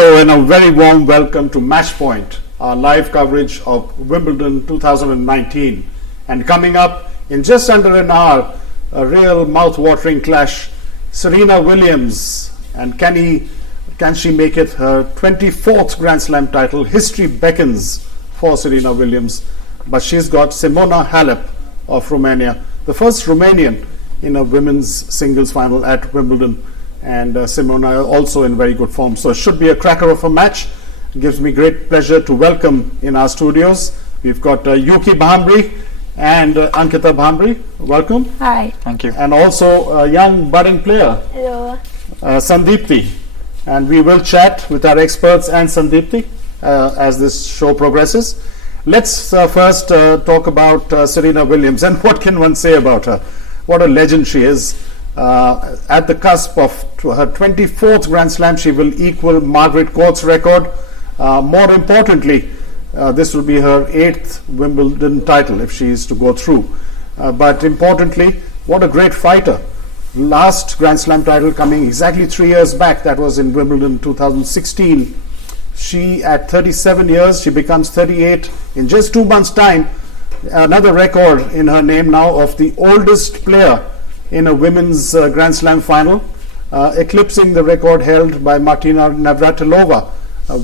Hello and a very warm welcome to Matchpoint, our live coverage of Wimbledon 2019. And coming up in just under an hour, a real mouth-watering clash. Serena Williams, and can she make it her 24th Grand Slam title? History beckons for Serena Williams, but she's got Simona Halep of Romania, the first Romanian in a women's singles final at Wimbledon. And Simona also in very good form. So it should be a cracker of a match. It gives me great pleasure to welcome in our studios. We've got Yuki Bhambri and Ankita Bhambri. Welcome. Hi. Thank you. And also a young budding player, Hello. Sandeepti. And we will chat with our experts and Sandeepti as this show progresses. Let's first talk about Serena Williams. And what can one say about her? What a legend she is. At the cusp of her 24th Grand Slam, she will equal Margaret Court's record. More importantly, this will be her 8th Wimbledon title if she is to go through. But importantly, what a great fighter. Last Grand Slam title coming exactly 3 years back, that was in Wimbledon 2016. She, at 37 years, she becomes 38 in just 2 months' time. Another record in her name now of the oldest player in a women's Grand Slam final, eclipsing the record held by Martina Navratilova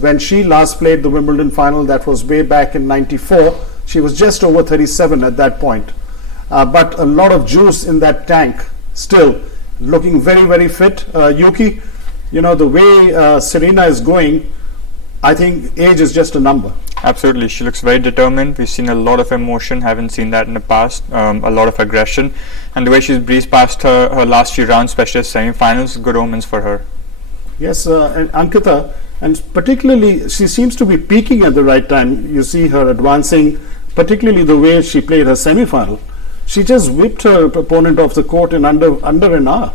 when she last played the Wimbledon final. That was way back in '94. She was just over 37 at that point, but a lot of juice in that tank still, looking very, very fit. Yuki, you know, the way Serena is going, I think age is just a number. Absolutely, she looks very determined. We've seen a lot of emotion, haven't seen that in the past, a lot of aggression, and the way she's breezed past her last few rounds, especially semi-finals, good omens for her. Yes, and Ankita, and particularly she seems to be peaking at the right time. You see her advancing, particularly the way she played her semi-final. She just whipped her opponent off the court in under an hour.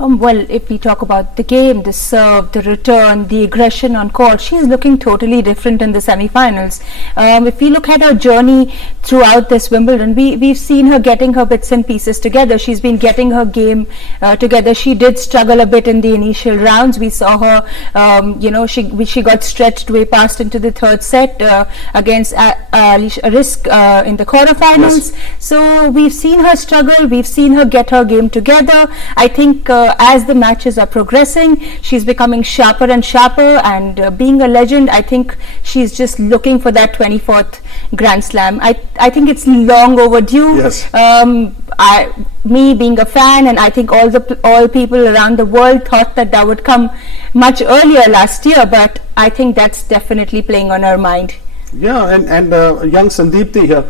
Well, if we talk about the game, the serve, the return, the aggression on court, she's looking totally different in the semi-finals. If we look at her journey throughout this Wimbledon, we've seen her getting her bits and pieces together. She's been getting her game together. She did struggle a bit in the initial rounds. We saw her, she got stretched way past into the third set against Alicia Risk in the quarterfinals. Yes. So we've seen her struggle. We've seen her get her game together. I think as the matches are progressing, she's becoming sharper and sharper, and being a legend, I think she's just looking for that 24th Grand Slam. I think it's long overdue. Yes. Me being a fan, and I think all people around the world thought that would come much earlier last year, but I think that's definitely playing on her mind. Yeah, and young Sandeepti here,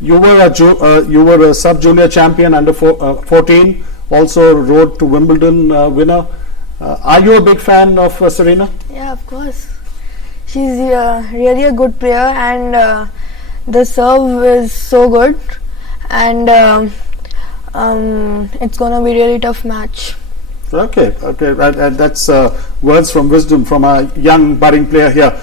you were a sub-junior champion under 14. Also road to Wimbledon winner. Are you a big fan of Serena? Yeah, of course. She's really a good player, and the serve is so good, and it's gonna be a really tough match. Okay, and that's words from wisdom from a young budding player here.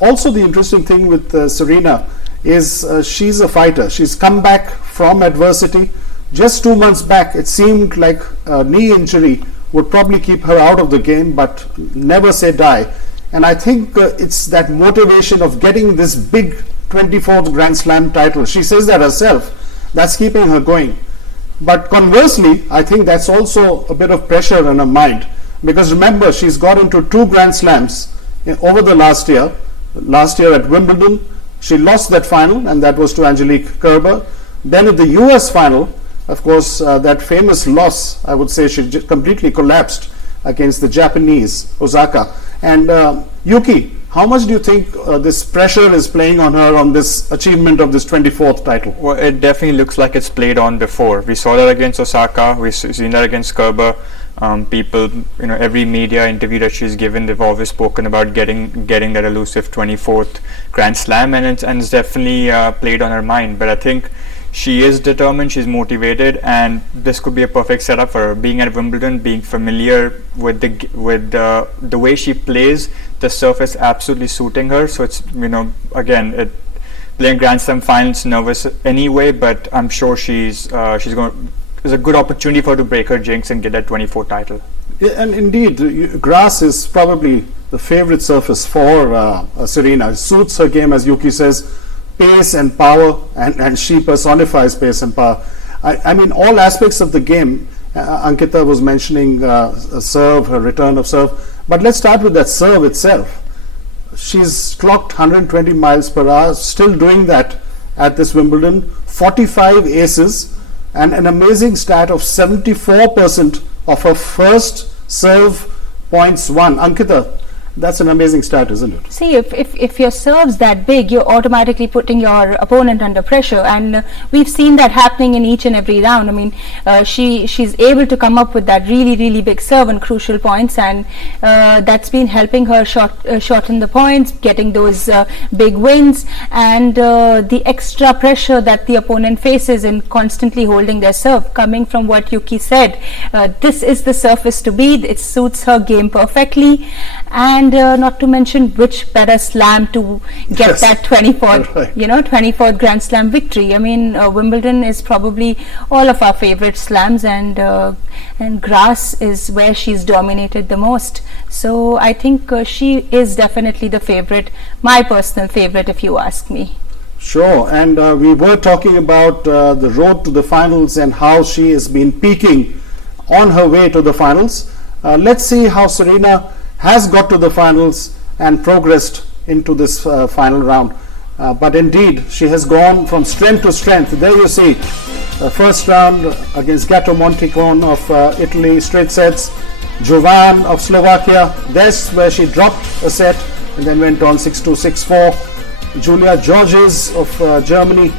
Also, the interesting thing with Serena is she's a fighter. She's come back from adversity. Just 2 months back, it seemed like a knee injury would probably keep her out of the game, but never say die. And I think it's that motivation of getting this big 24th Grand Slam title. She says that herself. That's keeping her going. But conversely, I think that's also a bit of pressure on her mind. Because remember, she's got into 2 Grand Slams over the last year. Last year at Wimbledon, she lost that final, and that was to Angelique Kerber. Then at the US final, of course, that famous loss, I would say she completely collapsed against the Japanese, Osaka. And Yuki, how much do you think this pressure is playing on her on this achievement of this 24th title? Well, it definitely looks like it's played on before. We saw that against Osaka, we've seen that against Kerber. People, every media interview that she's given, they've always spoken about getting that elusive 24th Grand Slam, and it's definitely played on her mind. But I think she is determined, she's motivated, and this could be a perfect setup for her. Being at Wimbledon, being familiar with the way she plays, the surface absolutely suiting her. So it's again, playing Grand Slam finals, nervous anyway, but I'm sure she's going. It's a good opportunity for her to break her jinx and get that 24th title. Yeah, and indeed, grass is probably the favorite surface for Serena. It suits her game, as Yuki says, pace and power, and she personifies pace and power. I mean, all aspects of the game. Ankita was mentioning serve, her return of serve, but let's start with that serve itself. She's clocked 120 miles per hour, still doing that at this Wimbledon. 45 aces, and an amazing stat of 74% of her first serve points won. Ankita, that's an amazing stat, isn't it? See, if your serve's that big, you're automatically putting your opponent under pressure, and we've seen that happening in each and every round. I mean, she's able to come up with that really big serve on crucial points, and that's been helping her shorten the points, getting those big wins, and the extra pressure that the opponent faces in constantly holding their serve. Coming from what Yuki said, this is the surface to beat. It suits her game perfectly, and not to mention, which better slam to get Yes. that 24th, Right. 24th Grand Slam victory. I mean, Wimbledon is probably all of our favorite slams, and grass is where she's dominated the most. So I think she is definitely the favorite, my personal favorite, if you ask me. Sure, and we were talking about the road to the finals and how she has been peaking on her way to the finals. Let's see how Serena has got to the finals and progressed into this final round. But indeed, she has gone from strength to strength. There you see, first round against Gatto Monticone of Italy, straight sets. Jovan of Slovakia, that's where she dropped a set and then went on 6-2, 6-4. Julia Georges of Germany,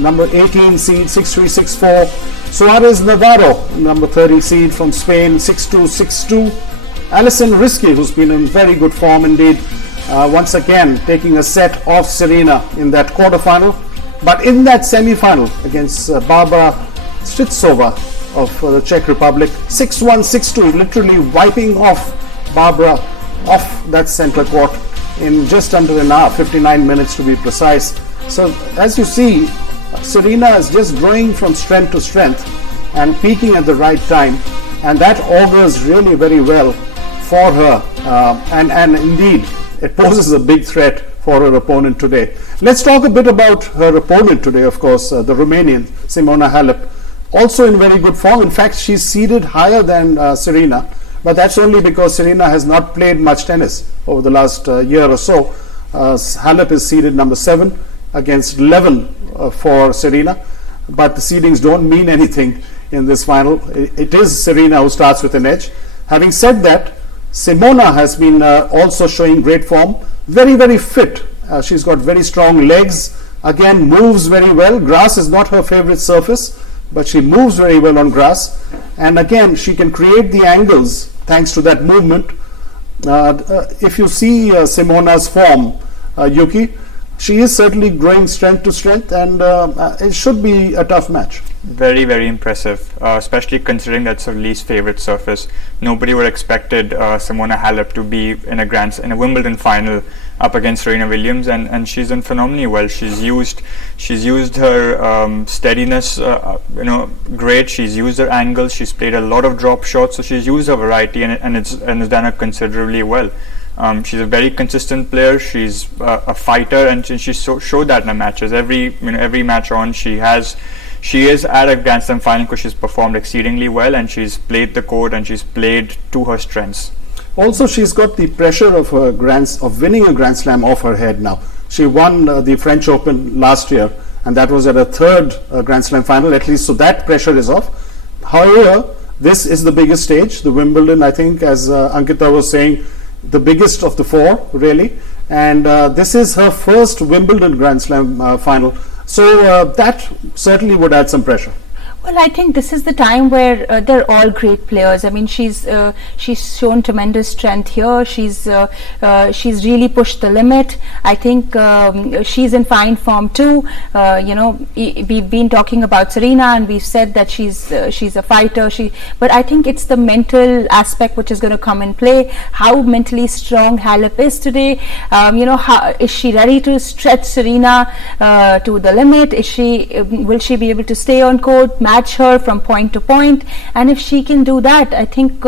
number 18 seed, 6-3, 6-4. Suarez Navarro, number 30 seed from Spain, 6-2, 6-2. Alison Risky, who's been in very good form indeed, once again taking a set off Serena in that quarterfinal. But in that semi-final against Barbara Strycova of the Czech Republic, 6-1, 6-2, literally wiping off Barbara off that center court in just under an hour, 59 minutes to be precise. So as you see, Serena is just growing from strength to strength and peaking at the right time, and that augurs really very well for her, and indeed it poses a big threat for her opponent today. Let's talk a bit about her opponent today, of course, the Romanian Simona Halep, also in very good form. In fact, she's seeded higher than Serena, but that's only because Serena has not played much tennis over the last year or so. Halep is seeded number 7 against 11 for Serena, but the seedings don't mean anything in this final. It is Serena who starts with an edge. Having said that, Simona has been also showing great form, very fit. She's got very strong legs, again moves very well. Grass is not her favorite surface, but she moves very well on grass, and again she can create the angles thanks to that movement. If you see Simona's form, Yuki, she is certainly growing strength to strength, and it should be a tough match. Very impressive, especially considering that's her least favorite surface. Nobody would have expected Simona Halep to be in a Wimbledon final up against Serena Williams, and she's done phenomenally well. She's used her steadiness, great. She's used her angles. She's played a lot of drop shots, so she's used her variety, and has done it considerably well. She's a very consistent player. She's a fighter, and she showed that in her matches. Every match on, she is at a Grand Slam final because she's performed exceedingly well, and she's played the court and she's played to her strengths. Also, she's got the pressure of winning a Grand Slam off her head now. She won the French Open last year, and that was at a third Grand Slam final at least, so that pressure is off. However, this is the biggest stage, the Wimbledon, I think, as Ankita was saying, the biggest of the 4 really, and this is her first Wimbledon Grand Slam final, so that certainly would add some pressure. Well, I think this is the time where they're all great players. I mean, she's shown tremendous strength here. She's really pushed the limit. I think she's in fine form too. We've been talking about Serena, and we've said that she's a fighter. But I think it's the mental aspect which is going to come in play. How mentally strong Halep is today. How is she ready to stretch Serena to the limit? Will she be able to stay on court, match her from point to point, and if she can do that, I think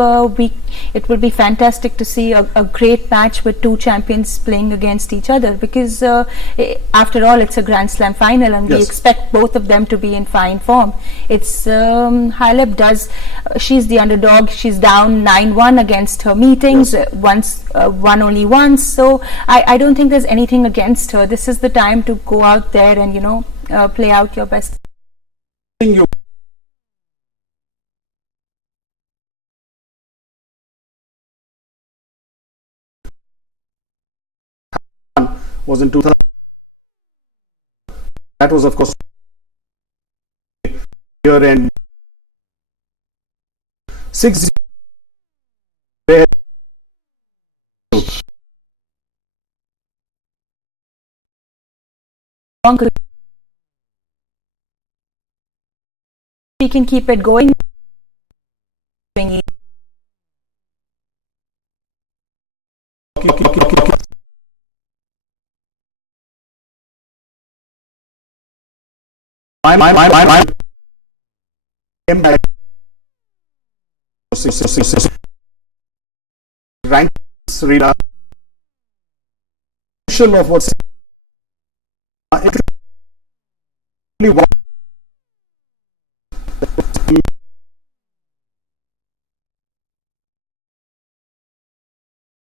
it will be fantastic to see a great match with two champions playing against each other, because after all, it's a Grand Slam final, and we expect both of them to be in fine form. It's Halep she's the underdog. She's down 9-1 against her meetings, won only once, so I don't think there's anything against her. This is the time to go out there and play out your best. Was in 2000. That was, of course, year end 6. She can keep it going. Rank Serena of what's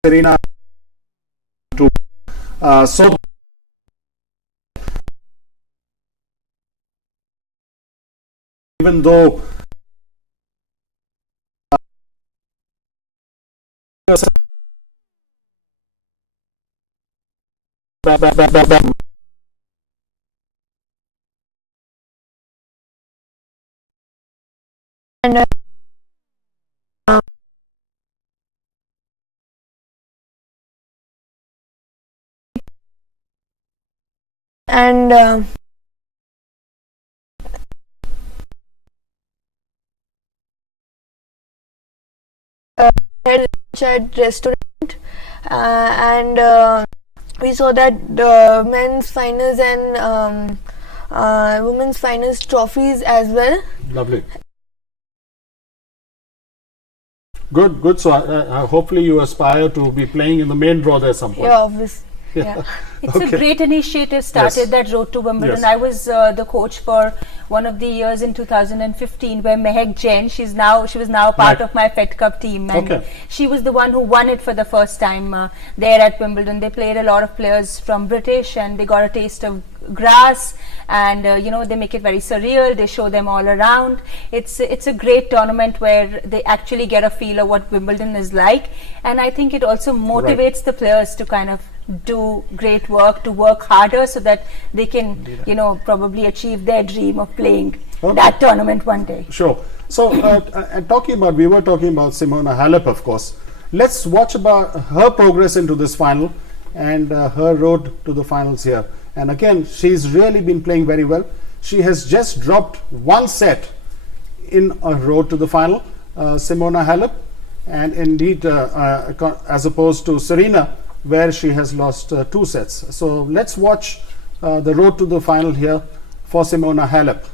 Serena to so even though and had lunch at restaurant, and we saw that the men's finals and women's finals trophies as well. Lovely. Good. So hopefully you aspire to be playing in the main draw there some point. Yeah, obviously. Yeah. It's a great initiative started, that road to Wimbledon. Yes. I was the coach for one of the years in 2015 where Mehak Jain, she was now part of my Fed Cup team, and she was the one who won it for the first time there at Wimbledon. They played a lot of players from British, and they got a taste of grass, and they make it very surreal. They show them all around. It's a great tournament where they actually get a feel of what Wimbledon is like, and I think it also motivates the players to kind of do great work, to work harder, so that they can probably achieve their dream of playing that tournament one day. Sure. So and we were talking about Simona Halep, of course. Let's watch about her progress into this final and her road to the finals here. And again, she's really been playing very well. She has just dropped one set in a road to the final, Simona Halep, and indeed as opposed to Serena, where she has lost 2 sets. So let's watch the road to the final here for Simona Halep.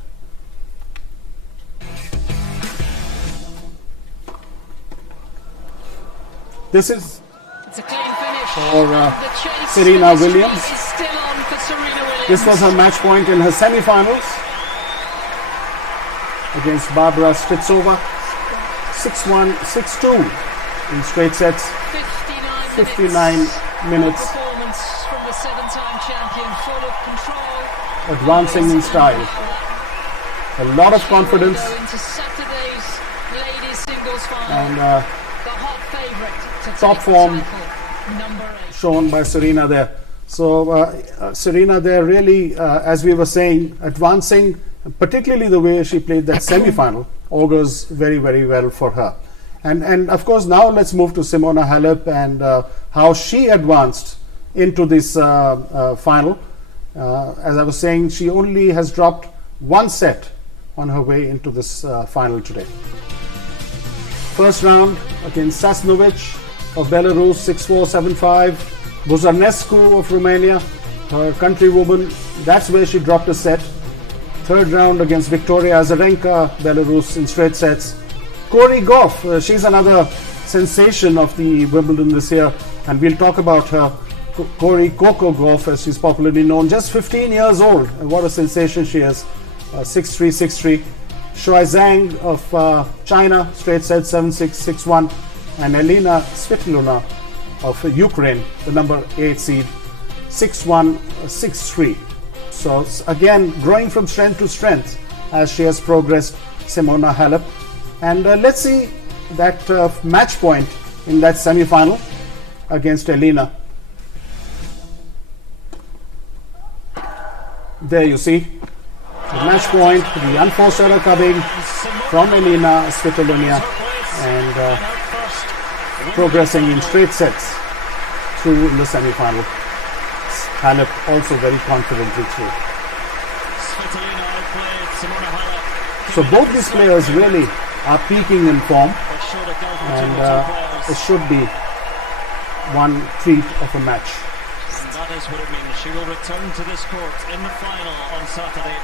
This is It's a clean finish for Serena Williams. This was her match point in her semi-finals against Barbara Strycova. 6-1, 6-2 in straight sets. 59 minutes. Performance from the 7-time champion, full of control, advancing in style. A lot of confidence. Into Saturday's ladies singles final. And the hot favourite to top take form the title, number 8. shown by Serena there. So Serena there really, as we were saying, advancing, particularly the way she played that semi-final, augurs very, very well for her. And of course, now let's move to Simona Halep and how she advanced into this final. As I was saying, she only has dropped one set on her way into this final today. First round against Sasnovic of Belarus, 6-4, 7-5. Buzarnescu of Romania, her countrywoman, that's where she dropped a set. third round against Victoria Azarenka, Belarus, in straight sets. Corey Goff, she's another sensation of the Wimbledon this year, and we'll talk about her. Corey Coco Goff, as she's popularly known, just 15 years old, and what a sensation she is. 6-3, 6-3. Shuai Zhang of China, straight set 7-6, 6-1, and Elena Svitolina of Ukraine, the number 8 seed, 6-1, 6-3. So again, growing from strength to strength as she has progressed, Simona Halep. And let's see that match point in that semi-final against Elena. There you see the match point, the unforced error coming from Elena Svitolina, and progressing in straight sets through in the semi-final. Halep also very confidently through. So both these players really are peaking in form, and it should be one treat of a match. And that is what it means. She will return to this court in the final on Saturday.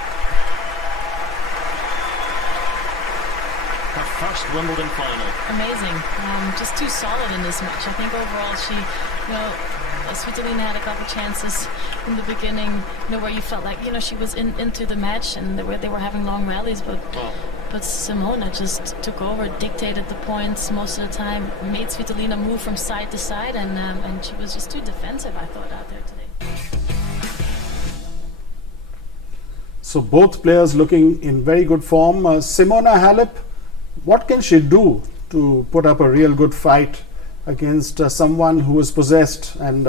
Her first Wimbledon final. Amazing. Just too solid in this match. I think overall she, Svitolina had a couple chances in the beginning, where you felt like, she was into the match and they were having long rallies, but Simona just took over, dictated the points most of the time, made Svitolina move from side to side, and she was just too defensive, I thought, out there today. So both players looking in very good form. Simona Halep, what can she do to put up a real good fight against someone who is possessed and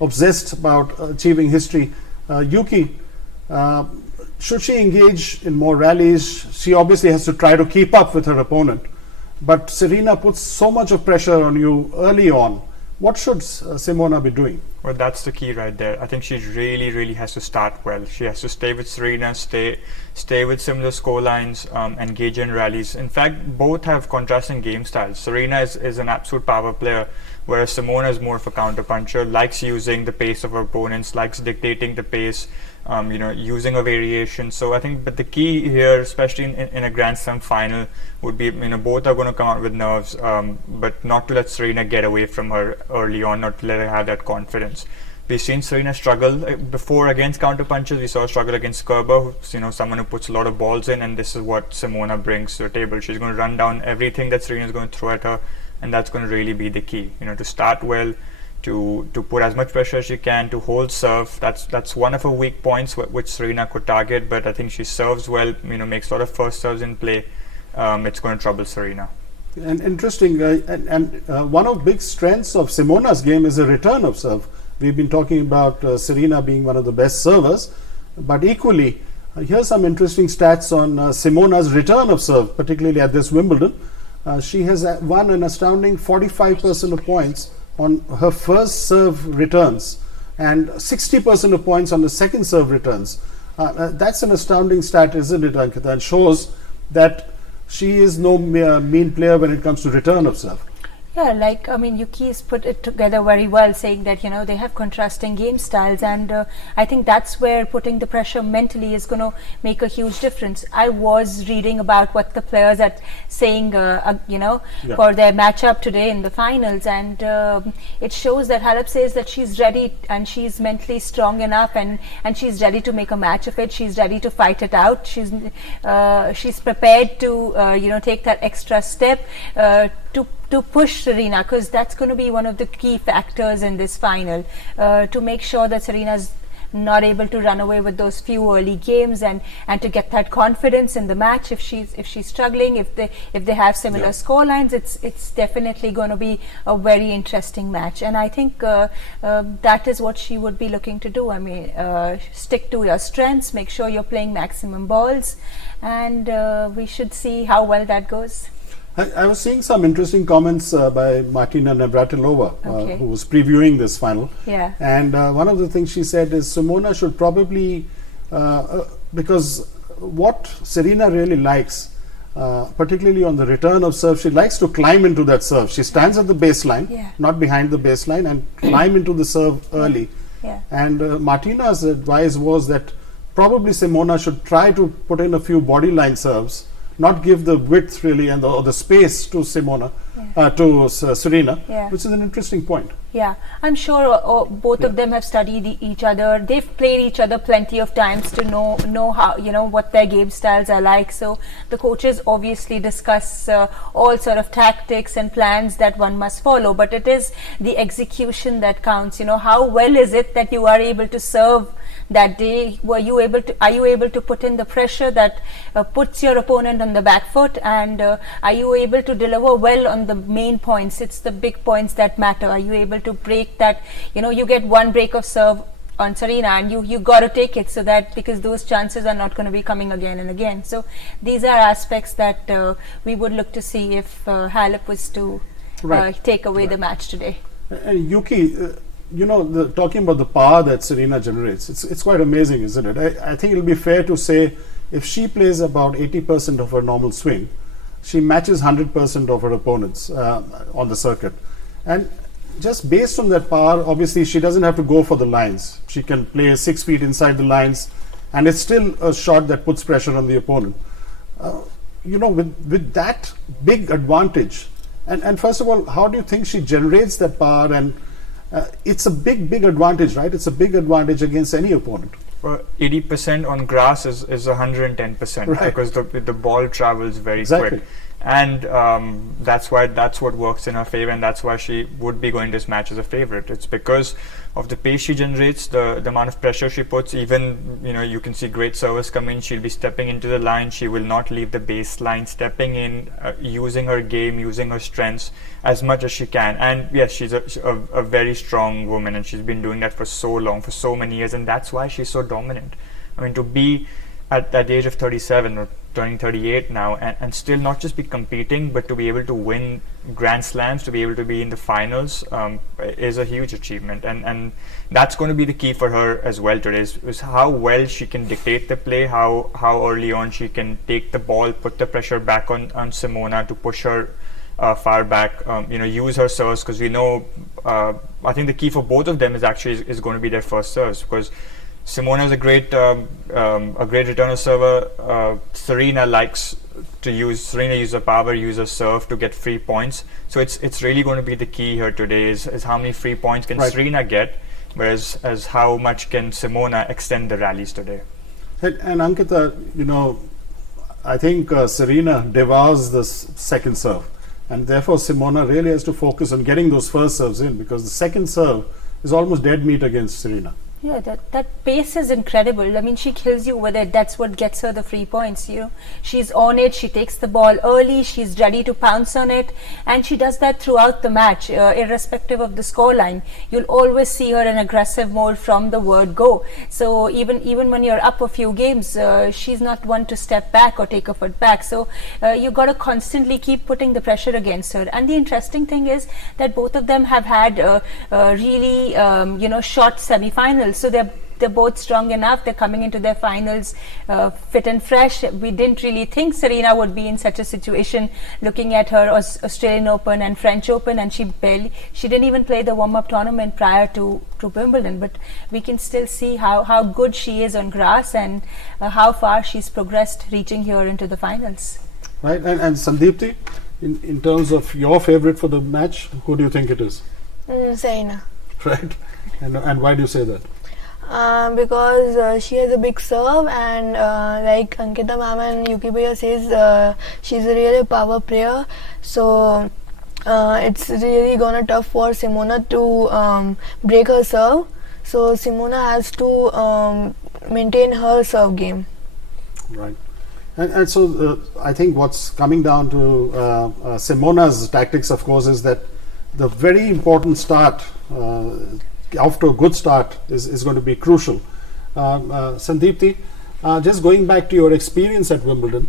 obsessed about achieving history? Yuki, should she engage in more rallies? She obviously has to try to keep up with her opponent, but Serena puts so much of pressure on you early on. What should Simona be doing? Well, that's the key right there. I think she really has to start well. She has to stay with Serena, stay with similar score lines, engage in rallies. In fact, both have contrasting game styles. Serena is an absolute power player, whereas Simona is more of a counter-puncher, likes using the pace of her opponents, likes dictating the pace, using a variation. So I think, but the key here, especially in a Grand Slam final, would be, both are going to come out with nerves, but not to let Serena get away from her early on, not to let her have that confidence. We've seen Serena struggle before against counter-punches. We saw her struggle against Kerber, who's, someone who puts a lot of balls in, and this is what Simona brings to the table. She's going to run down everything that Serena is going to throw at her, and that's going to really be the key, to start well, to put as much pressure as she can, to hold serve. That's one of her weak points which Serena could target, but I think she serves well, makes a lot of first serves in play. It's going to trouble Serena. And interesting, one of the big strengths of Simona's game is a return of serve. We've been talking about Serena being one of the best servers, but equally, here's some interesting stats on Simona's return of serve, particularly at this Wimbledon. She has won an astounding 45% of points on her first serve returns and 60% of points on the second serve returns. That's an astounding stat, isn't it, Ankita? And shows that she is no mean player when it comes to return of serve. Yeah, Yuki's put it together very well, saying that, they have contrasting game styles, and I think that's where putting the pressure mentally is going to make a huge difference. I was reading about what the players are saying, for their matchup today in the finals, and it shows that Halep says that she's ready and she's mentally strong enough, and she's ready to make a match of it. She's ready to fight it out. She's prepared to, take that extra step to push Serena, because that's going to be one of the key factors in this final, to make sure that Serena's not able to run away with those few early games, and to get that confidence in the match. If she's struggling, if they have similar score lines, it's definitely going to be a very interesting match. And I think that is what she would be looking to do. Stick to your strengths, make sure you're playing maximum balls, and we should see how well that goes. I was seeing some interesting comments by Martina Navratilova, who was previewing this final. Yeah. And one of the things she said is Simona should probably, because what Serena really likes, particularly on the return of serve, she likes to climb into that serve. She stands at the baseline, not behind the baseline, and climb into the serve early. Yeah. And Martina's advice was that probably Simona should try to put in a few body line serves, not give the width really and the space to Serena, Yeah. which is an interesting point. Yeah, I'm sure both of them have studied each other. They've played each other plenty of times to know how, what their game styles are like. So the coaches obviously discuss all sort of tactics and plans that one must follow. But it is the execution that counts. How well is it that you are able to serve that day? Are you able to put in the pressure that puts your opponent on the back foot, and are you able to deliver well on the main points? It's the big points that matter. Are you able to break that? You get one break of serve on Serena and you got to take it, so that because those chances are not going to be coming again and again. So these are aspects that we would look to see if Halep was to take away the match today. And Yuki, talking about the power that Serena generates, it's quite amazing, isn't it? I think it'll be fair to say if she plays about 80% of her normal swing, she matches 100% of her opponents on the circuit. And just based on that power, obviously she doesn't have to go for the lines. She can play 6 feet inside the lines, and it's still a shot that puts pressure on the opponent. With that big advantage, and first of all, how do you think she generates that power? And it's a big advantage, right? It's a big advantage against any opponent. Well, 80% on grass is 110%, Right. because the ball travels very Exactly. quick, and that's what works in her favor, and that's why she would be going this match as a favorite. It's because of the pace she generates, the amount of pressure she puts. Even you can see great service come in. She'll be stepping into the line. She will not leave the baseline, stepping in, using her game, using her strengths as much as she can. And yes, she's a very strong woman, and she's been doing that for so long, for so many years, and that's why she's so dominant. I mean, to be at that age of 37 or turning 38 now, and still not just be competing, but to be able to win Grand Slams, to be able to be in the finals, is a huge achievement. And that's going to be the key for her as well today, is how well she can dictate the play, how early on she can take the ball, put the pressure back on Simona to push her far back, use her serves, because we know, I think the key for both of them is going to be their first serves, because Simona is a great returner server. Serena uses her power, use her serve to get free points. So it's really going to be the key here today is how many free points can Serena get, whereas as how much can Simona extend the rallies today. And Ankita, I think Serena devours the second serve, and therefore Simona really has to focus on getting those first serves in, because the second serve is almost dead meat against Serena. Yeah, that pace is incredible. I mean, she kills you with it. That's what gets her the free points. She's on it. She takes the ball early. She's ready to pounce on it, and she does that throughout the match, irrespective of the scoreline. You'll always see her in aggressive mode from the word go. So even when you're up a few games, she's not one to step back or take a foot back. So you've got to constantly keep putting the pressure against her. And the interesting thing is that both of them have had really short semi-finals. So they're both strong enough. They're coming into their finals fit and fresh. We didn't really think Serena would be in such a situation, looking at her Australian Open and French Open, and she didn't even play the warm-up tournament prior to Wimbledon. But we can still see how good she is on grass, and how far she's progressed, reaching here into the finals. Right, and Sandeepti, in terms of your favorite for the match, who do you think it is? Serena. Right, and why do you say that? Because she has a big serve, and like Ankita ma'am and Yuki Bhaiya says, she's a really power player. So it's really gonna tough for Simona to break her serve. So Simona has to maintain her serve game. Right, and so I think what's coming down to Simona's tactics, of course, is that the very important start. After a good start is going to be crucial. Sandeepti, just going back to your experience at Wimbledon,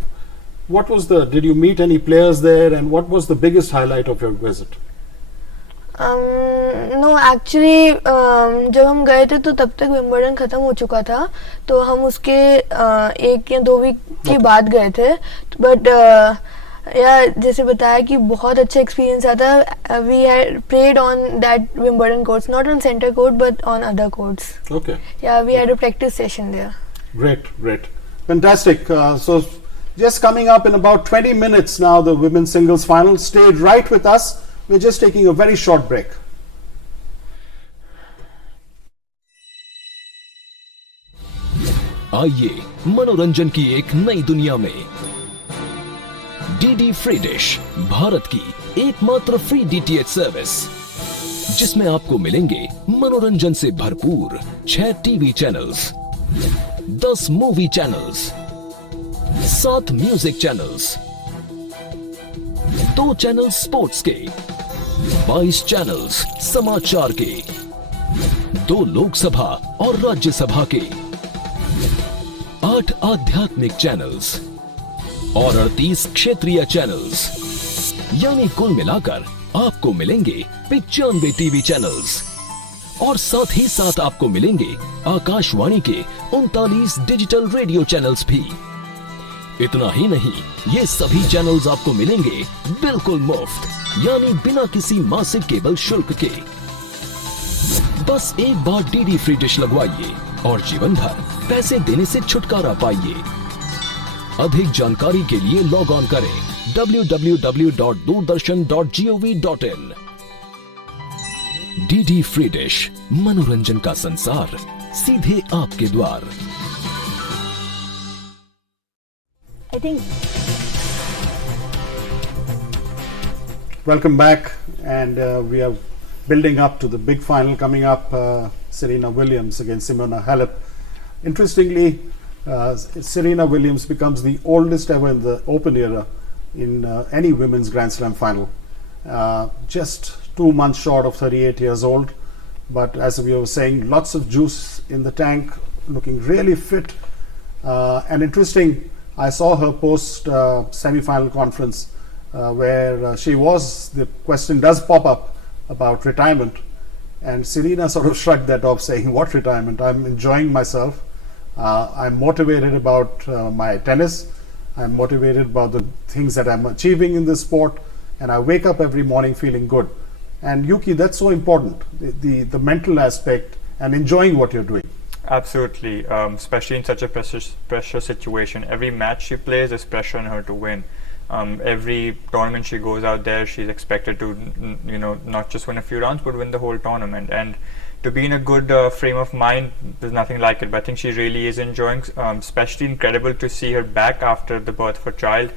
did you meet any players there, and what was the biggest highlight of your visit? No, actually जब हम गए थे तो तब तक Wimbledon खत्म हो चुका था, तो हम उसके 1 या 2 वीक की बाद गए थे. बट जैसे बताया कि बहुत अच्छा एक्सपीरियंस आता. We had played on that Wimbledon courts, not on centre court but on other courts. Okay. Yeah, we had a practice session there. Great, great. Fantastic. So just coming up in about 20 minutes now, the women's singles final. Stay right with us. We're just taking a very short break. आइए मनोरंजन की एक नई दुनिया में DD free dish, Bharat की एकमात्र free DTH service, जिसमें आपको मिलेंगे मनोरंजन से भरपूर 6 TV channels, 10 movie channels, 7 music channels, 2 channels sports के, 22 चैनल्स समाचार के, 2 लोकसभा और राज्यसभा के, 8 आध्यात्मिक चैनल्स और 38 क्षेत्रीय चैनल्स, यानी कुल मिलाकर आपको मिलेंगे 95 टीवी चैनल्स और साथ ही साथ आपको मिलेंगे आकाशवाणी के 39 डिजिटल रेडियो चैनल्स भी। इतना ही नहीं, ये सभी चैनल्स आपको मिलेंगे बिल्कुल मुफ्त, यानी बिना किसी मासिक केबल शुल्क के। बस एक बार डीडी फ्री डिश लगवाइए और जीवन भर पैसे देने से छुटकारा पाइए। अधिक जानकारी के लिए लॉग ऑन करें www.doordarshan.gov.in। डीडी फ्री डिश, मनोरंजन का संसार सीधे आपके द्वार। I think Welcome back, and we are building up to the big final coming up. Serena Williams against Simona Halep. Interestingly, Serena Williams becomes the oldest ever in the Open era in any women's Grand Slam final. Just 2 months short of 38 years old, but as we were saying, lots of juice in the tank, looking really fit. And interesting, I saw her post semi-final conference where she was, the question does pop up about retirement, and Serena sort of shrugged that off, saying, what retirement? I'm enjoying myself. I'm motivated about my tennis. I'm motivated about the things that I'm achieving in this sport, and I wake up every morning feeling good. And Yuki, that's so important, the mental aspect and enjoying what you're doing. Absolutely, especially in such a pressure situation. Every match she plays, there's pressure on her to win. Every tournament she goes out there, she's expected to, not just win a few rounds, but win the whole tournament. And to be in a good frame of mind, there's nothing like it. But I think she really is enjoying. Especially incredible to see her back after the birth of her child.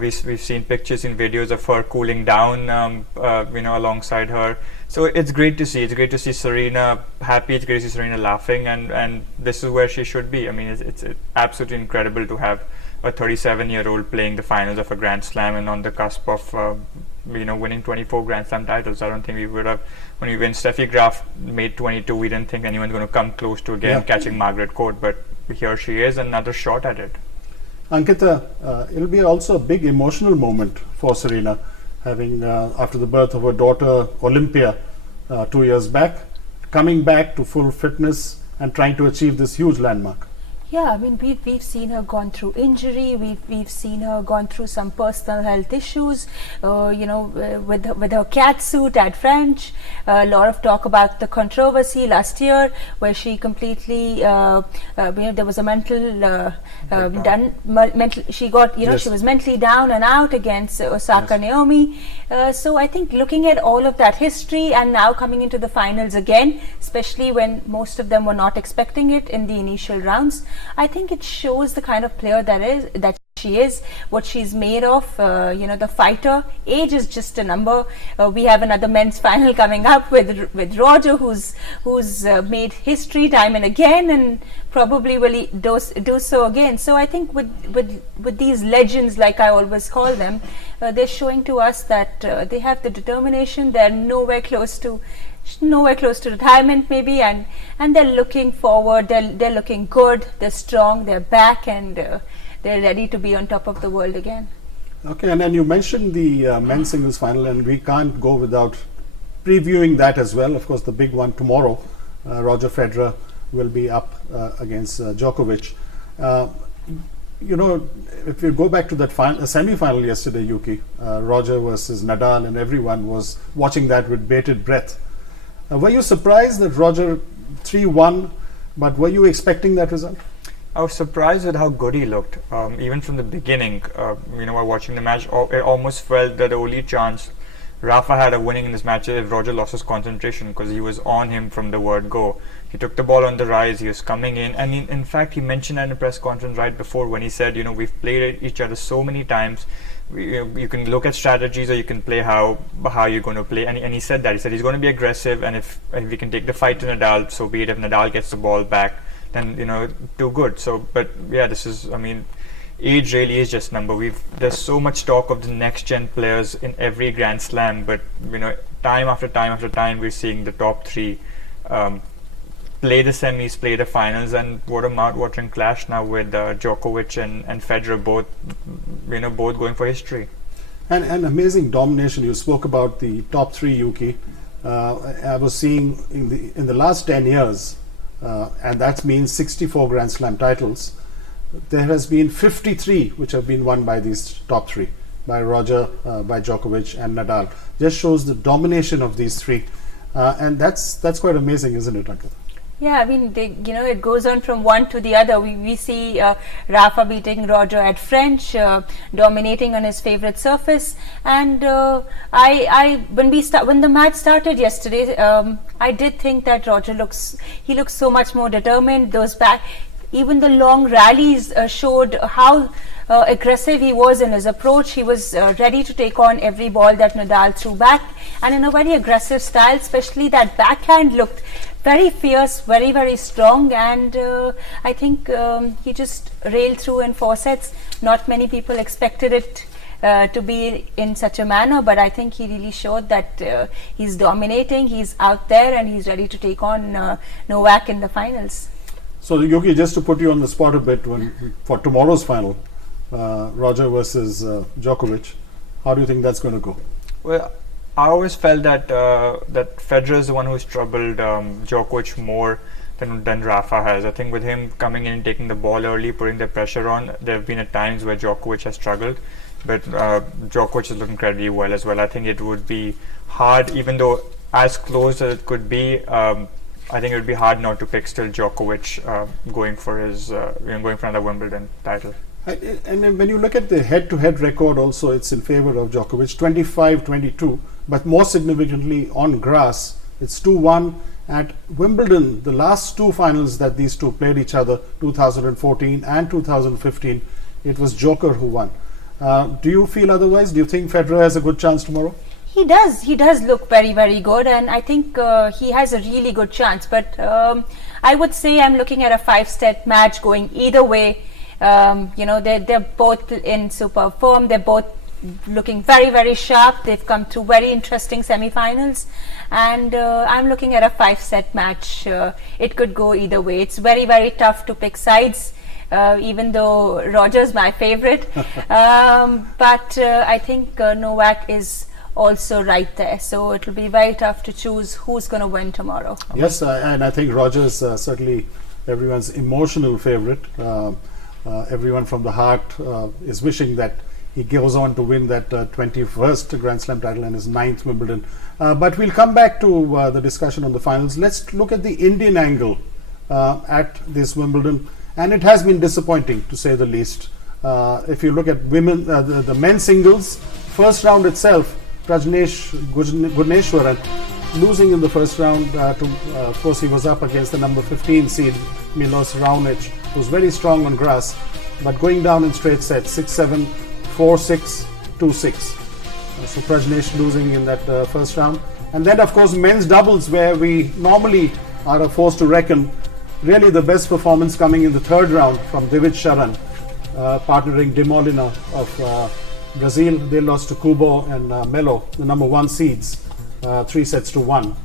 We've seen pictures and videos of her cooling down, alongside her. So it's great to see. It's great to see Serena happy. It's great to see Serena laughing, and this is where she should be. I mean, it's absolutely incredible to have a 37-year-old playing the finals of a Grand Slam and on the cusp of winning 24 Grand Slam titles. I don't think we would have, when we win Steffi Graf made 22, we didn't think anyone's going to come close to again catching Margaret Court, but here she is, another shot at it. Ankita, it'll be also a big emotional moment for Serena, having after the birth of her daughter Olympia 2 years back, coming back to full fitness and trying to achieve this huge landmark. Yeah, I mean, we've seen her gone through injury. We've seen her gone through some personal health issues. With her cat suit at French. A lot of talk about the controversy last year, where she completely there was a mental she got she was mentally down and out against Osaka Naomi. So I think looking at all of that history and now coming into the finals again, especially when most of them were not expecting it in the initial rounds, I think it shows the kind of player that she is, what she's made of. The fighter. Age is just a number. We have another men's final coming up with Roger, who's made history time and again, and probably will do so again. So I think with these legends, like I always call them, they're showing to us that they have the determination. They're nowhere close to retirement maybe, and they're looking forward. They're looking good. They're strong. They're back, and they're ready to be on top of the world again. Okay, and then you mentioned the men's singles final, and we can't go without previewing that as well. Of course, the big one tomorrow, Roger Federer will be up against Djokovic. If you go back to that semi-final yesterday, Yuki, Roger versus Nadal, and everyone was watching that with bated breath. Were you surprised that Roger 3-1, but were you expecting that result? I was surprised at how good he looked. Even from the beginning, while watching the match, it almost felt that the only chance Rafa had of winning in this match is if Roger lost his concentration, because he was on him from the word go. He took the ball on the rise, he was coming in, and in fact he mentioned that in a press conference right before when he said, we've played each other so many times. You can look at strategies, or you can play how you're going to play, and he said that. He said he's going to be aggressive, and if we can take the fight to Nadal, so be it. If Nadal gets the ball back, then too good. So, but yeah, this is, age really is just number. There's so much talk of the next gen players in every Grand Slam, but time after time after time we're seeing the top three play the semis, play the finals, and what a mouth-watering clash now with Djokovic and Federer, both going for history. And amazing domination. You spoke about the top three, Yuki. I was seeing in the last 10 years, and that means 64 Grand Slam titles. There has been 53 which have been won by these top three, by Roger, by Djokovic and Nadal. Just shows the domination of these three, and that's quite amazing, isn't it, Ankita? Yeah, it goes on from one to the other. We see Rafa beating Roger at French, dominating on his favorite surface. And when the match started yesterday, I did think that Roger looks so much more determined. Even the long rallies showed how aggressive he was in his approach. He was ready to take on every ball that Nadal threw back, and in a very aggressive style. Especially that backhand looked very fierce, very, very strong, and I think he just railed through in 4 sets. Not many people expected it to be in such a manner, but I think he really showed that he's dominating, he's out there, and he's ready to take on Novak in the finals. So, Yogi, just to put you on the spot a bit, for tomorrow's final, Roger versus Djokovic, how do you think that's going to go? Well, I always felt that Federer is the one who's troubled Djokovic more than Rafa has. I think with him coming in and taking the ball early, putting the pressure on, there have been at times where Djokovic has struggled, but Djokovic is looking incredibly well as well. I think it would be hard, even though as close as it could be, I think it would be hard not to pick still Djokovic going for another Wimbledon title. And when you look at the head-to-head record also, it's in favor of Djokovic, 25-22, but more significantly on grass, it's 2-1. At Wimbledon, the last two finals that these two played each other, 2014 and 2015, it was Joker who won. Do you feel otherwise? Do you think Federer has a good chance tomorrow? He does look very, very good, and I think he has a really good chance, but I would say I'm looking at a 5-set match going either way. They're both in superb form. They're both looking very, very sharp. They've come through very interesting semi-finals, and I'm looking at a 5-set match. It could go either way. It's very, very tough to pick sides, even though Roger's my favorite. But I think Novak is also right there, so it will be very tough to choose who's going to win tomorrow. Yes, and I think Roger's certainly everyone's emotional favorite. Everyone from the heart is wishing that he goes on to win that 21st Grand Slam title and his 9th Wimbledon. But we'll come back to the discussion on the finals. Let's look at the Indian angle at this Wimbledon, and it has been disappointing to say the least. If you look at the men's singles, first round itself, Prajnesh Gunneswaran losing in the first round. Of course, he was up against the number 15 seed Milos Raonic, who's very strong on grass, but going down in straight sets, 6-7, 4-6, 2-6. So Prajnesh losing in that first round. And then, of course, men's doubles, where we normally are a force to reckon. Really the best performance coming in the third round from Divic Sharan, partnering De Molina of Brazil. They lost to Kubo and Melo, the number 1 seeds, 3-1.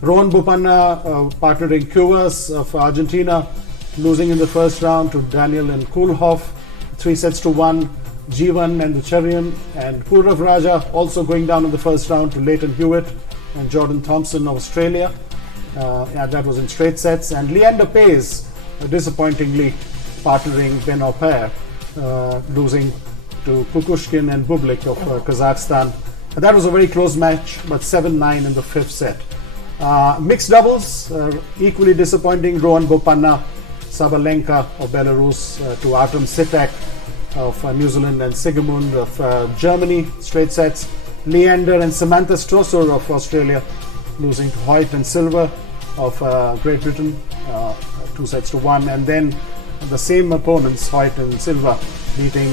Rohan Bopanna partnering Cuevas of Argentina, losing in the first round to Daniel and Kulhoff, 3-1. Jeevan and the Cherian, and Purav Raja also going down in the first round to Leighton Hewitt and Jordan Thompson of Australia. That was in straight sets. And Leander Paes, disappointingly, partnering Ben Oppair, losing to Kukushkin and Bublik of Kazakhstan. That was a very close match, but 7-9 in the 5th set. Mixed doubles, equally disappointing. Rohan Bopanna Sabalenka of Belarus to Artem Sitek of New Zealand and Sigemund of Germany, straight sets. Leander and Samantha Stosur of Australia losing to Hoyt and Silver of Great Britain, 2-1, and then the same opponents, Hoyt and Silva, beating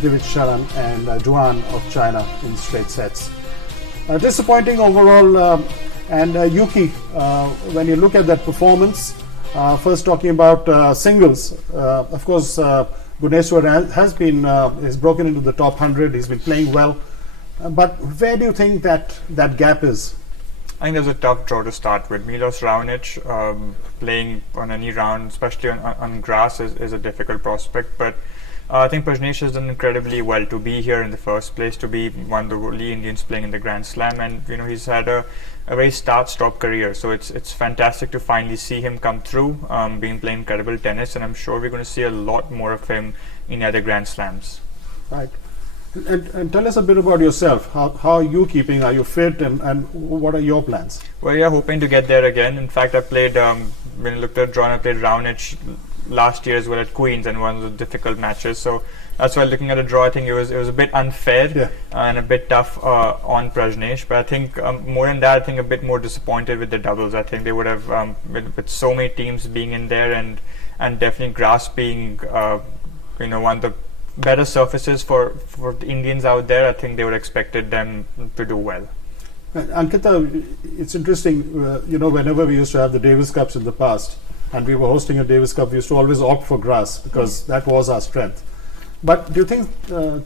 Divic Sharan and Duan of China in straight sets. Disappointing overall, and Yuki, when you look at that performance, first talking about singles, of course, Guneshwar has broken into the top 100, he's been playing well, but where do you think that gap is? I think there's a tough draw to start with. Milos Raonic playing on any round, especially on grass, is a difficult prospect. But I think Prajnesh has done incredibly well to be here in the first place, to be one of the only Indians playing in the Grand Slam, and he's had a very start-stop career. So it's fantastic to finally see him come through, playing incredible tennis, and I'm sure we're going to see a lot more of him in other Grand Slams. Right. And tell us a bit about yourself. How are you keeping? Are you fit? And what are your plans? Well, yeah, hoping to get there again. In fact, I played, when I looked at draw, I played Raonic last year as well at Queen's, and one of the difficult matches. So that's why looking at a draw, I think it was a bit unfair and a bit tough on Prajnesh. But I think more than that, I think a bit more disappointed with the doubles. I think they would have, with so many teams being in there, and definitely grass being, one of the better surfaces for the Indians out there, I think they would have expected them to do well. Ankita, it's interesting, whenever we used to have the Davis Cups in the past and we were hosting a Davis Cup, we used to always opt for grass because that was our strength. But do you think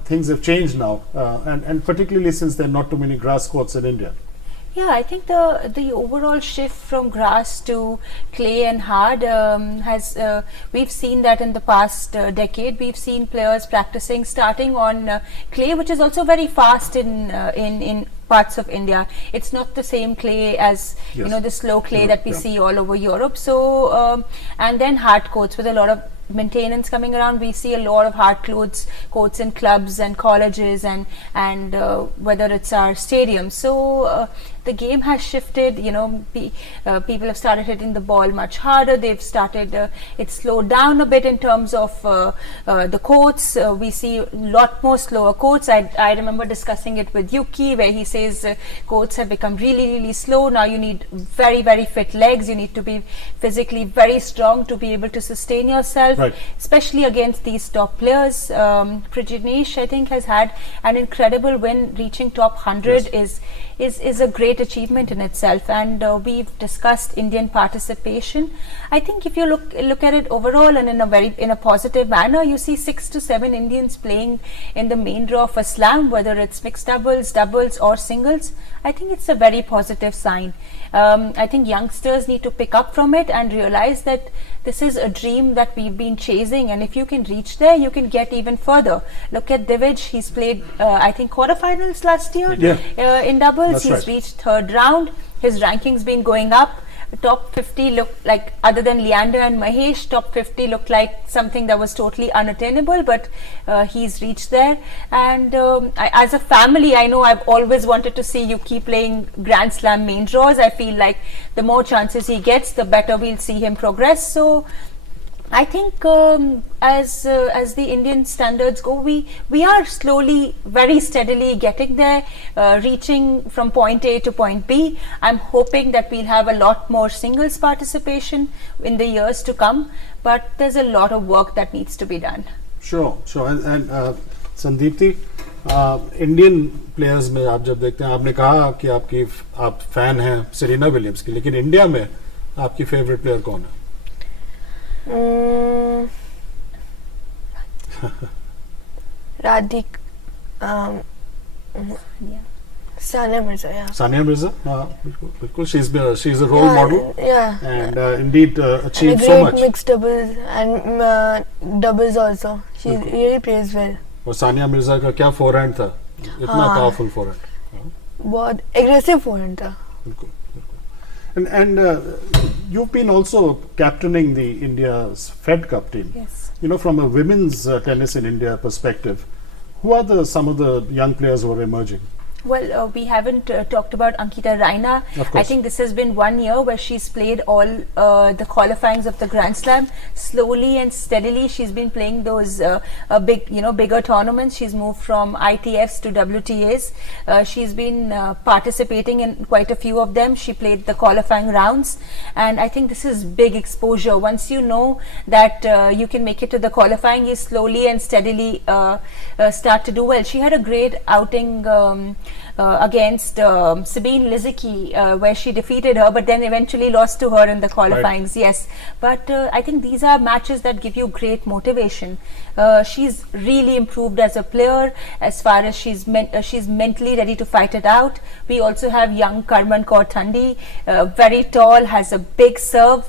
things have changed now, and particularly since there are not too many grass courts in India? Yeah, I think the overall shift from grass to clay and hard we've seen that in the past decade. We've seen players practicing starting on clay, which is also very fast in parts of India. It's not the same clay as the slow clay that we see all over Europe. So and then hard courts with a lot of maintenance coming around. We see a lot of hard courts in clubs and colleges and whether it's our stadiums. So the game has shifted. People have started hitting the ball much harder. They've started it's slowed down a bit in terms of the courts. We see a lot more slower courts. I remember discussing it with Yuki, where he says courts have become really, really slow. Now you need very, very fit legs. You need to be physically very strong to be able to sustain yourself, especially against these top players. Prajnesh, I think, has had an incredible win. Reaching top 100 is a great achievement in itself, and we've discussed Indian participation. I think if you look at it overall and in a positive manner, you see 6 to 7 Indians playing in the main draw for Slam, whether it's mixed doubles or singles. I think it's a very positive sign. I think youngsters need to pick up from it and realize that this is a dream that we've been chasing, and if you can reach there, you can get even further. Look at Divic. He's played I think quarterfinals last year in doubles. He's reached third round. His ranking's been going up. Top 50 looked like, other than Leander and Mahesh, top 50 looked like something that was totally unattainable, but he's reached there. And as a family, I know I've always wanted to see Yuki playing Grand Slam main draws. I feel like the more chances he gets, the better we'll see him progress. So I think as the Indian standards go, we are slowly, very steadily getting there, reaching from point A to point B. I'm hoping that we'll have a lot more singles participation in the years to come, but there's a lot of work that needs to be done. Sure. And Sandeepti, Indian players में आप जब देखते हैं, आपने कहा कि आप fan हैं सेरेना विलियम्स की, लेकिन इंडिया में आपकी फेवरेट प्लेयर कौन है? Radhik, Sania Mirza, Sania Mirza, बिल्कुल, she's a role model, and indeed achieved so much. Mixed doubles and doubles also. She really plays well. और सानिया मिर्जा का क्या फोरहैंड था, इतना पावरफुल फोरहैंड, बहुत एग्रेसिव फोरहैंड था. बिल्कुल. And you've been also captaining the India's Fed Cup team. Yes. From a women's tennis in India perspective, who are some of the young players who are emerging? Well, we haven't talked about Ankita Raina. Of I course. think this has been 1 year where she's played all the qualifyings of the Grand Slam. Slowly and steadily, she's been playing those bigger tournaments. She's moved from ITFs to WTAs. She's been participating in quite a few of them. She played the qualifying rounds, and I think this is big exposure. Once you know that you can make it to the qualifying, you slowly and steadily start to do well. She had a great outing against Sabine Lisicki, where she defeated her, but then eventually lost to her in the qualifyings. Yes, but I think these are matches that give you great motivation. She's really improved as a player, as far as she's mentally ready to fight it out. We also have young Karman Kaur Thandi, very tall, has a big serve,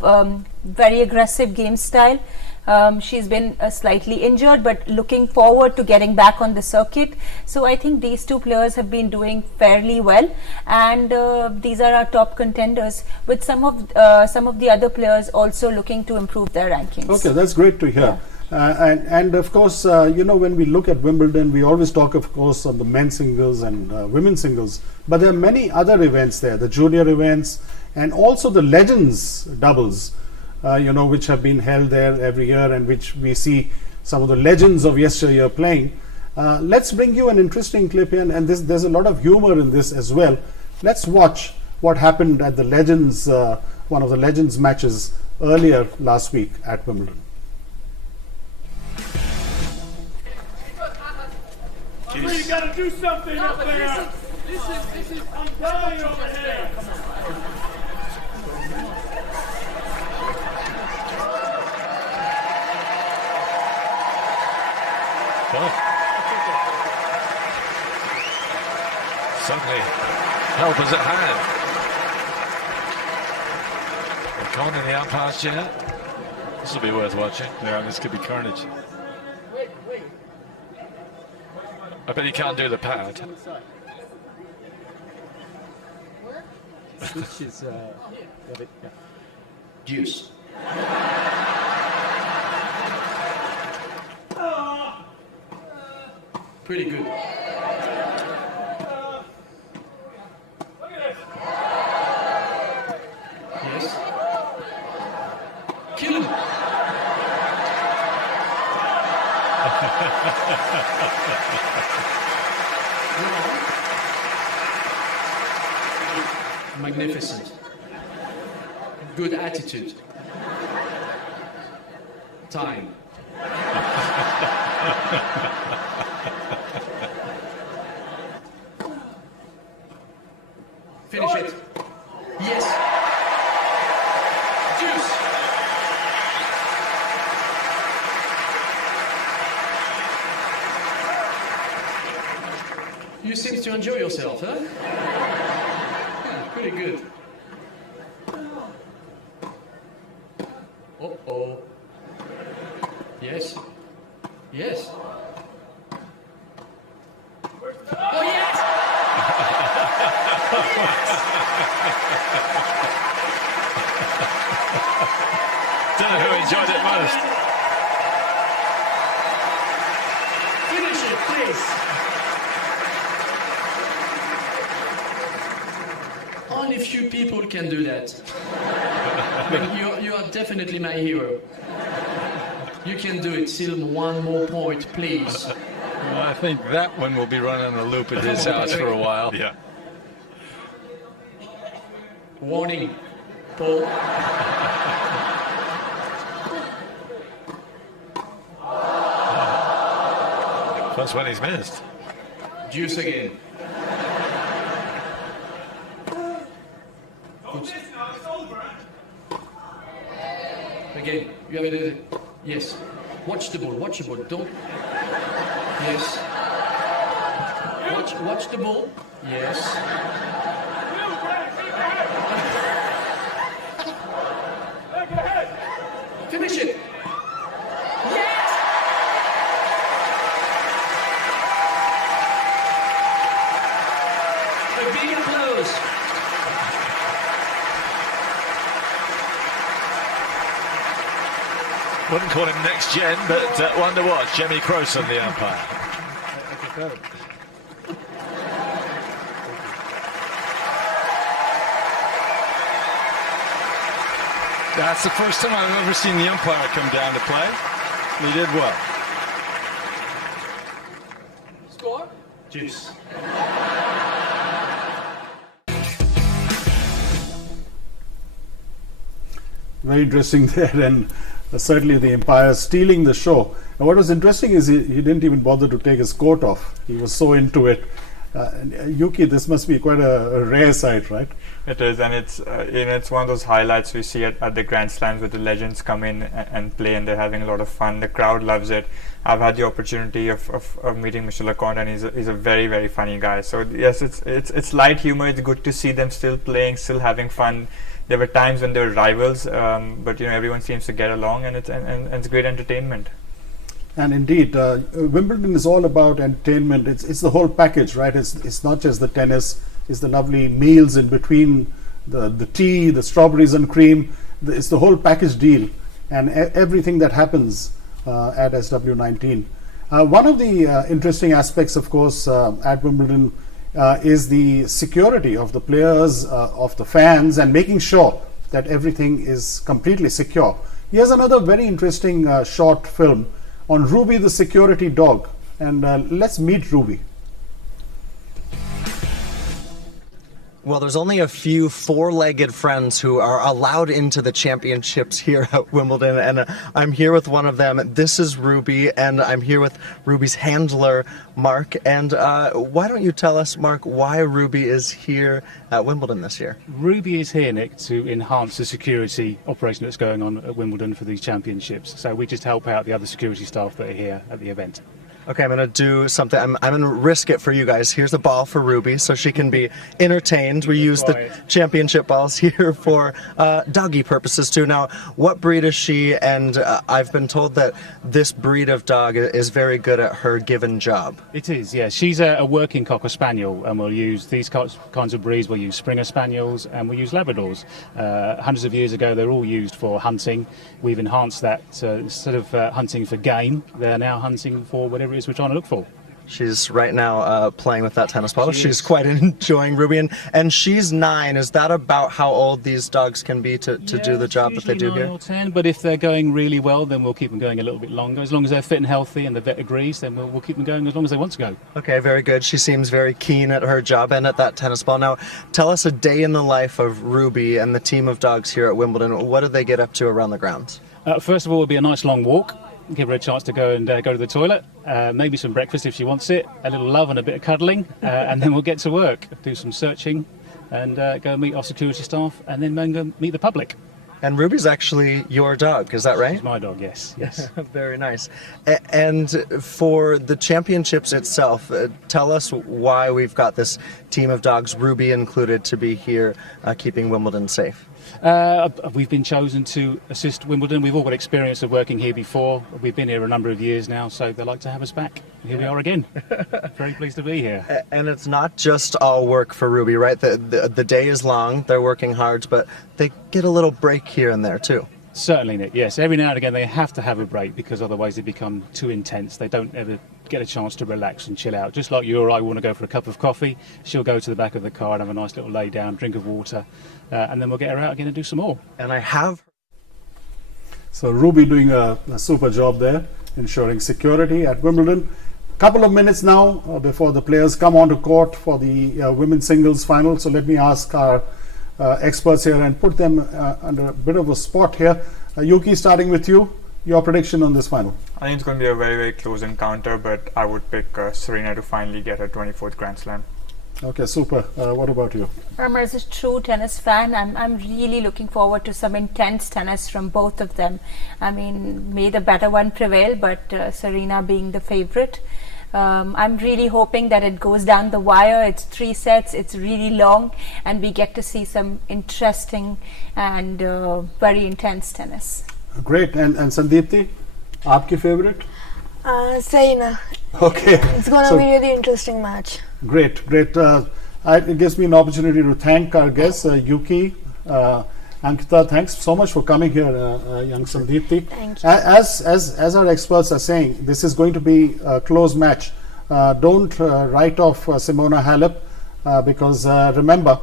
very aggressive game style. She's been slightly injured, but looking forward to getting back on the circuit. So I think these two players have been doing fairly well, and these are our top contenders, with some of the other players also looking to improve their rankings. Okay, that's great to hear. And of course, when we look at Wimbledon, we always talk, of course, on the men's singles and women's singles, but there are many other events there, the junior events, and also the legends doubles, which have been held there every year, and which we see some of the legends of yesteryear playing. Let's bring you an interesting clip here, and there's a lot of humor in this as well. Let's watch what happened at the legends, one of the legends matches earlier last week at Wimbledon. You gotta do something up there. This is I'm telling you over here. Suddenly, help is at hand. We're coming in the umpire's chair. This will be worth watching. Yeah, this could be carnage. I bet he can't do the pad. Which is Deuce. Pretty good. Yes. Kill him. Magnificent. Good attitude. Time. Finish it. Yes. Deuce. You seem to enjoy yourself, huh? Yeah, pretty good. Uh-oh. Yes. Yes. Oh, yes! Don't know who enjoyed it most. Finish it, please. Only few people can do that. But you are definitely my hero. You can do it. Still one more point, please. well, I think that one will be running on a loop at his house for a while. Yeah. Warning, Paul. First one he's missed. Deuce again. Again, you have it. Yes. Watch the ball. Watch the ball. Don't. Yes. Watch the ball. Yes. Finish it. Yes. A big applause. Wouldn't call him next gen, but one to watch. Jemmy Crowson, the umpire. That's the first time I've ever seen the umpire come down to play. He did well. Score? Juice. Very interesting there, and certainly the umpire stealing the show. And what was interesting is he didn't even bother to take his coat off. He was so into it. Yuki, this must be quite a rare sight, right? It is, and it's one of those highlights we see at the Grand Slams where the legends come in and play, and they're having a lot of fun. The crowd loves it. I've had the opportunity of meeting Mr. Leconte, and he's a very, very funny guy. So yes, it's light humor. It's good to see them still playing, still having fun. There were times when they were rivals, but everyone seems to get along, and it's great entertainment. And indeed, Wimbledon is all about entertainment. It's the whole package, right? It's not just the tennis. It's the lovely meals in between, the tea, the strawberries and cream. It's the whole package deal, and everything that happens at SW19. One of the interesting aspects, of course, at Wimbledon is the security of the players, of the fans, and making sure that everything is completely secure. Here's another very interesting short film on Ruby the security dog, and let's meet Ruby. Well, there's only a few four-legged friends who are allowed into the championships here at Wimbledon, and I'm here with one of them. This is Ruby, and I'm here with Ruby's handler, Mark. And why don't you tell us, Mark, why Ruby is here at Wimbledon this year? Ruby is here, Nick, to enhance the security operation that's going on at Wimbledon for these championships. So we just help out the other security staff that are here at the event. Okay, I'm going to do something. I'm going to risk it for you guys. Here's a ball for Ruby so she can be entertained. We use the championship balls here for doggy purposes too. Now, what breed is she? And I've been told that this breed of dog is very good at her given job. It is, yeah. She's a working Cocker Spaniel, and we'll use these kinds of breeds. We'll use Springer Spaniels and we'll use Labradors. Hundreds of years ago, they're all used for hunting. We've enhanced that. Instead of hunting for game, they're now hunting for whatever it is we're trying to look for. She's right now playing with that tennis ball. She's quite enjoying Ruby, and she's 9. Is that about how old these dogs can be to do the job that they do 9 here? or 10, but if they're going really well, then we'll keep them going a little bit longer. As long as they're fit and healthy and the vet agrees, then we'll keep them going as long as they want to go. Okay, very good. She seems very keen at her job and at that tennis ball. Now, tell us a day in the life of Ruby and the team of dogs here at Wimbledon. What do they get up to around the grounds? First of all, it'll be a nice long walk. Give her a chance to go to the toilet, maybe some breakfast if she wants it, a little love and a bit of cuddling, and then we'll get to work, do some searching, and go meet our security staff, and then go meet the public. And Ruby's actually your dog, is that right? She's my dog, yes. Very nice. And for the championships itself, tell us why we've got this team of dogs, Ruby included, to be here keeping Wimbledon safe. We've been chosen to assist Wimbledon. We've all got experience of working here before. We've been here a number of years now, so they like to have us back. Here we are again. Very pleased to be here. And it's not just all work for Ruby, right? The day is long, they're working hard, but they get a little break here and there too. Certainly, Nick, yes. Every now and again they have to have a break because otherwise they become too intense. They don't ever get a chance to relax and chill out. Just like you or I want to go for a cup of coffee, she'll go to the back of the car and have a nice little lay down, drink of water, and then we'll get her out again and do some more. And I have... So Ruby doing a super job there, ensuring security at Wimbledon. Couple of minutes now before the players come onto court for the women's singles final. So let me ask our experts here and put them under a bit of a spot here. Yuki, starting with you, your prediction on this final? I think it's going to be a very, very close encounter, but I would pick Serena to finally get her 24th Grand Slam. Okay, super. What about you? As a true tennis fan, I'm really looking forward to some intense tennis from both of them. I mean, may the better one prevail, but Serena being the favorite. I'm really hoping that it goes down the wire. It's 3 sets, it's really long, and we get to see some interesting and very intense tennis. Great. And Sandeepti, aapki favorite? Serena. Okay. It's going to be a really interesting match. Great. It gives me an opportunity to thank our guests, Yuki, Ankita. Thanks so much for coming here, young Sandeepti. Thank you. As our experts are saying, this is going to be a close match. Don't write off Simona Halep because remember,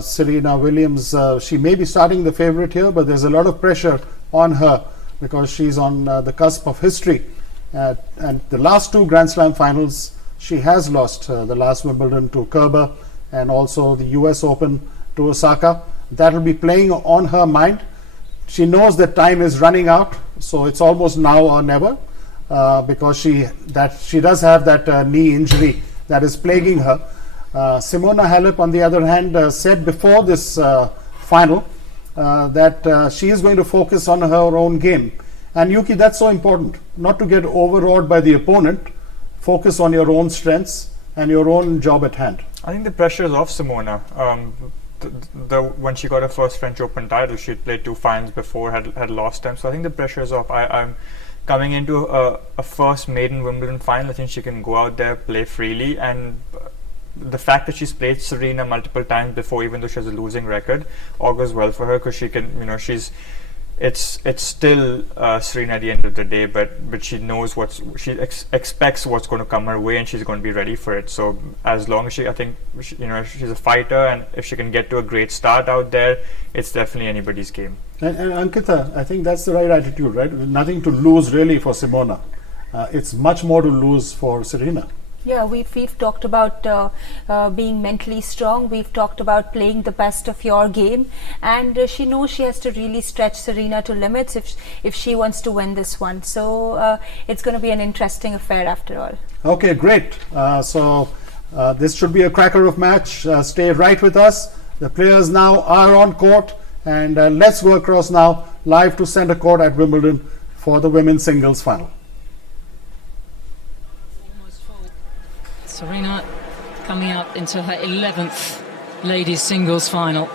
Serena Williams, she may be starting the favorite here, but there's a lot of pressure on her because she's on the cusp of history. And the last two Grand Slam finals, she has lost the last Wimbledon to Kerber and also the US Open to Osaka. That will be playing on her mind. She knows that time is running out, so it's almost now or never because she does have that knee injury that is plaguing her. Simona Halep, on the other hand, said before this final that she is going to focus on her own game. And Yuki, that's so important, not to get overawed by the opponent. Focus on your own strengths and your own job at hand. I think the pressure is off Simona. When she got her first French Open title, she had played two finals before, had lost them. So I think the pressure is off. I'm coming into a first maiden Wimbledon final. I think she can go out there, play freely, and the fact that she's played Serena multiple times before, even though she has a losing record, augurs well for her because she can, it's still Serena at the end of the day, but she knows expects what's going to come her way, and she's going to be ready for it. So as long as I think she's a fighter, and if she can get to a great start out there, it's definitely anybody's game. And Ankita, I think that's the right attitude, right? Nothing to lose really for Simona. It's much more to lose for Serena. Yeah, we've talked about being mentally strong. We've talked about playing the best of your game, and she knows she has to really stretch Serena to limits if she wants to win this one. So it's going to be an interesting affair after all. Okay, great. So this should be a cracker of match. Stay right with us. The players now are on court, and let's go across now live to center court at Wimbledon for the women's singles final. Serena coming up into her 11th ladies singles final.